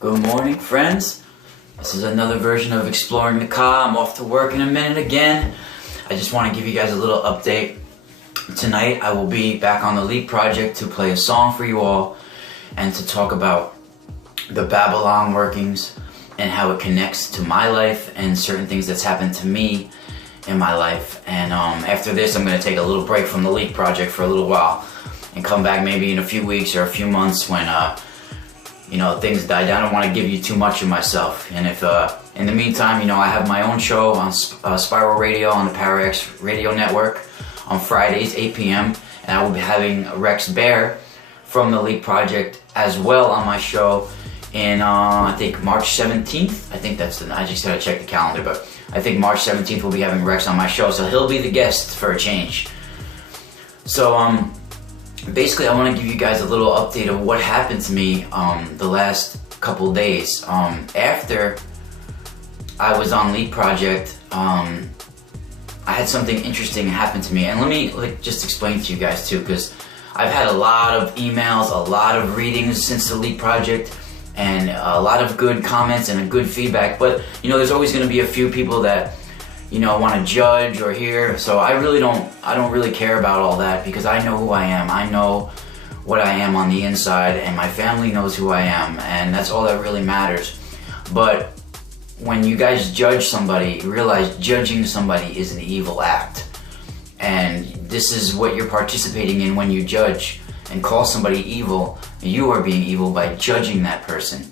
Good morning, friends. This is another version of Exploring the Ka. I'm off to work in a minute again. I just want to give you guys a little update. Tonight I will be back on the Leap project to play a song for you all and to talk about the Babylon workings and how it connects to my life and certain things that's happened to me in my life. And after this, I'm going to take a little break from the Leap project for a little while and come back maybe in a few weeks or a few months when things die down. I don't want to give you too much of myself. And if in the meantime, I have my own show on Spiral Radio on the Power X Radio Network on Fridays, 8 p.m. And I will be having Rex Bear from the Leap Project as well on my show in, I think, March 17th. I think that's I just gotta check the calendar, but I think March 17th we'll be having Rex on my show, so he'll be the guest for a change. So, basically, I want to give you guys a little update of what happened to me the last couple days. After I was on Leap Project, I had something interesting happen to me, and let me just explain to you guys too, because I've had a lot of emails, a lot of readings since the Leap Project, and a lot of good comments and a good feedback. But there's always going to be a few people that want to judge or hear. So I don't really care about all that, because I know who I am. I know what I am on the inside, and my family knows who I am, and that's all that really matters. But when you guys judge somebody, realize judging somebody is an evil act. And this is what you're participating in when you judge and call somebody evil. You are being evil by judging that person.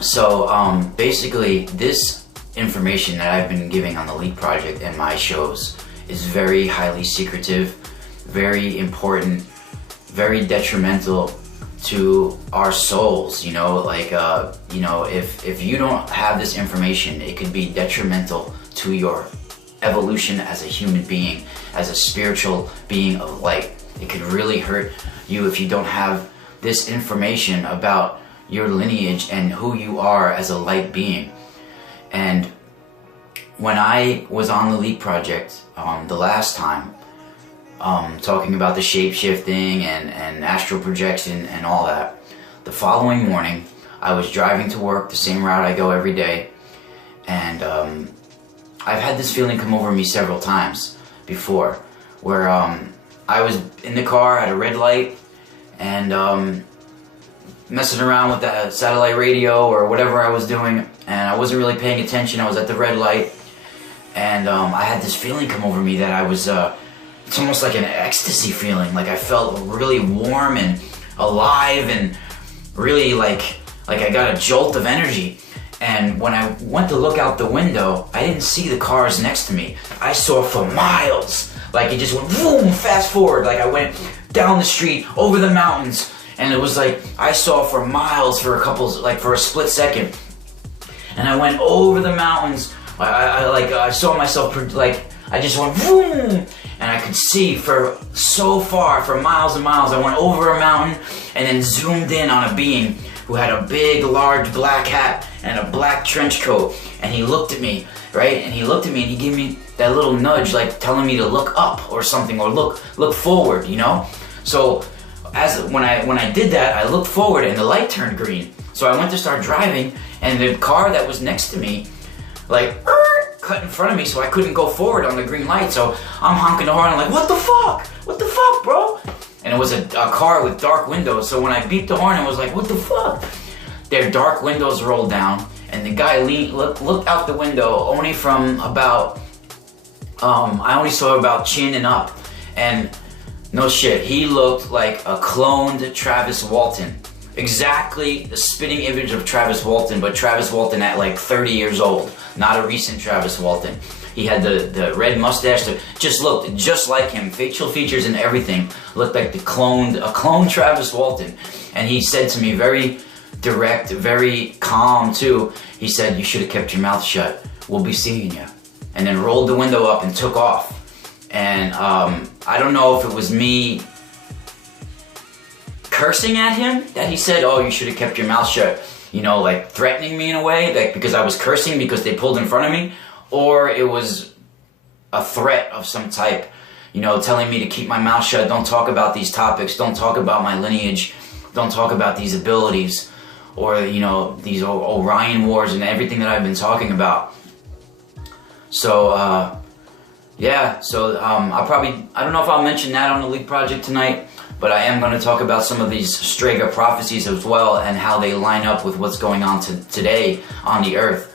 So basically, this information that I've been giving on the Leap Project and my shows is very highly secretive, very important, very detrimental to our souls. If you don't have this information, it could be detrimental to your evolution as a human being, as a spiritual being of light. It could really hurt you if you don't have this information about your lineage and who you are as a light being. And when I was on the Leap Project the last time, talking about the shape-shifting and astral projection and all that, the following morning I was driving to work the same route I go every day, and I've had this feeling come over me several times before, where I was in the car at a red light and messing around with that satellite radio or whatever I was doing, and I wasn't really paying attention. I was at the red light, and I had this feeling come over me that I was, it's almost like an ecstasy feeling. Like I felt really warm and alive, and really like I got a jolt of energy. And when I went to look out the window, I didn't see the cars next to me. I saw for miles. Like it just went boom, fast forward. Like I went down the street, over the mountains, and it was like I saw for miles for a split second. And I went over the mountains. I saw myself, I just went boom, and I could see for so far, for miles and miles. I went over a mountain and then zoomed in on a being who had a big, large black hat and a black trench coat. And he looked at me, right? And he looked at me and he gave me that little nudge, like telling me to look up or something, or look forward, So when I did that, I looked forward and the light turned green. So I went to start driving, and the car that was next to me, cut in front of me, so I couldn't go forward on the green light. So I'm honking the horn. I'm like, what the fuck? What the fuck, bro? And it was a car with dark windows. So when I beeped the horn, I was like, what the fuck? Their dark windows rolled down, and the guy looked out the window only from about, I only saw about chin and up. And no shit, he looked like a cloned Travis Walton. Exactly the spitting image of Travis Walton, but Travis Walton at 30 years old, not a recent Travis Walton. He had the red mustache that just looked just like him, facial features and everything looked like a clone Travis Walton. And he said to me, very direct, very calm too, he said, "You should have kept your mouth shut. We'll be seeing you." And then rolled the window up and took off. And I don't know if it was me cursing at him that he said, "Oh, you should have kept your mouth shut," threatening me in a way, because I was cursing because they pulled in front of me, or it was a threat of some type, telling me to keep my mouth shut, don't talk about these topics, don't talk about my lineage, don't talk about these abilities, or you know, these Orion wars and everything that I've been talking about. So yeah, so I don't know if I'll mention that on the Leak Project tonight, but I am going to talk about some of these strega prophecies as well, and how they line up with what's going on today on the earth.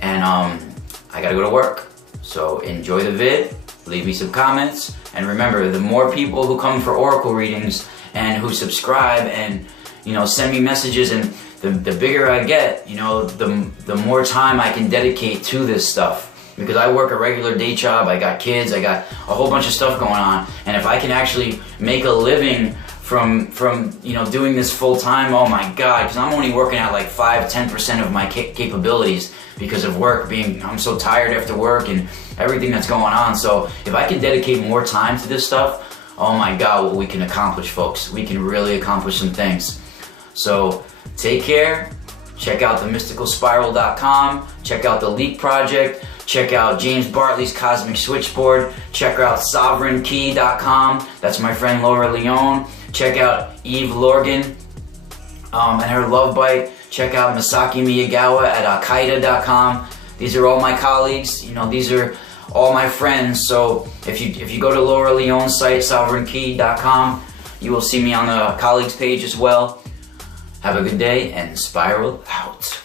And I gotta go to work, so enjoy the vid, leave me some comments, and remember, the more people who come for oracle readings and who subscribe and, you know, send me messages, and the bigger I get, you know, the more time I can dedicate to this stuff. Because I work a regular day job, I got kids, I got a whole bunch of stuff going on, and if I can actually make a living from you know, doing this full time, oh my God, because I'm only working at like 5-10% of my capabilities because of work, I'm so tired after work and everything that's going on. So if I can dedicate more time to this stuff, oh my God, what we can accomplish, folks. We can really accomplish some things. So take care, check out themysticalspiral.com, check out the Leak Project, check out James Bartley's Cosmic Switchboard, check out sovereignkey.com, that's my friend Laura Leone, check out Eve Lorgan and her Love Bite, check out Masaki Miyagawa at alqaeda.com. These are all my colleagues, you know, these are all my friends. So if you go to Laura Leone's site, sovereignKey.com, you will see me on the colleagues page as well. Have a good day and spiral out.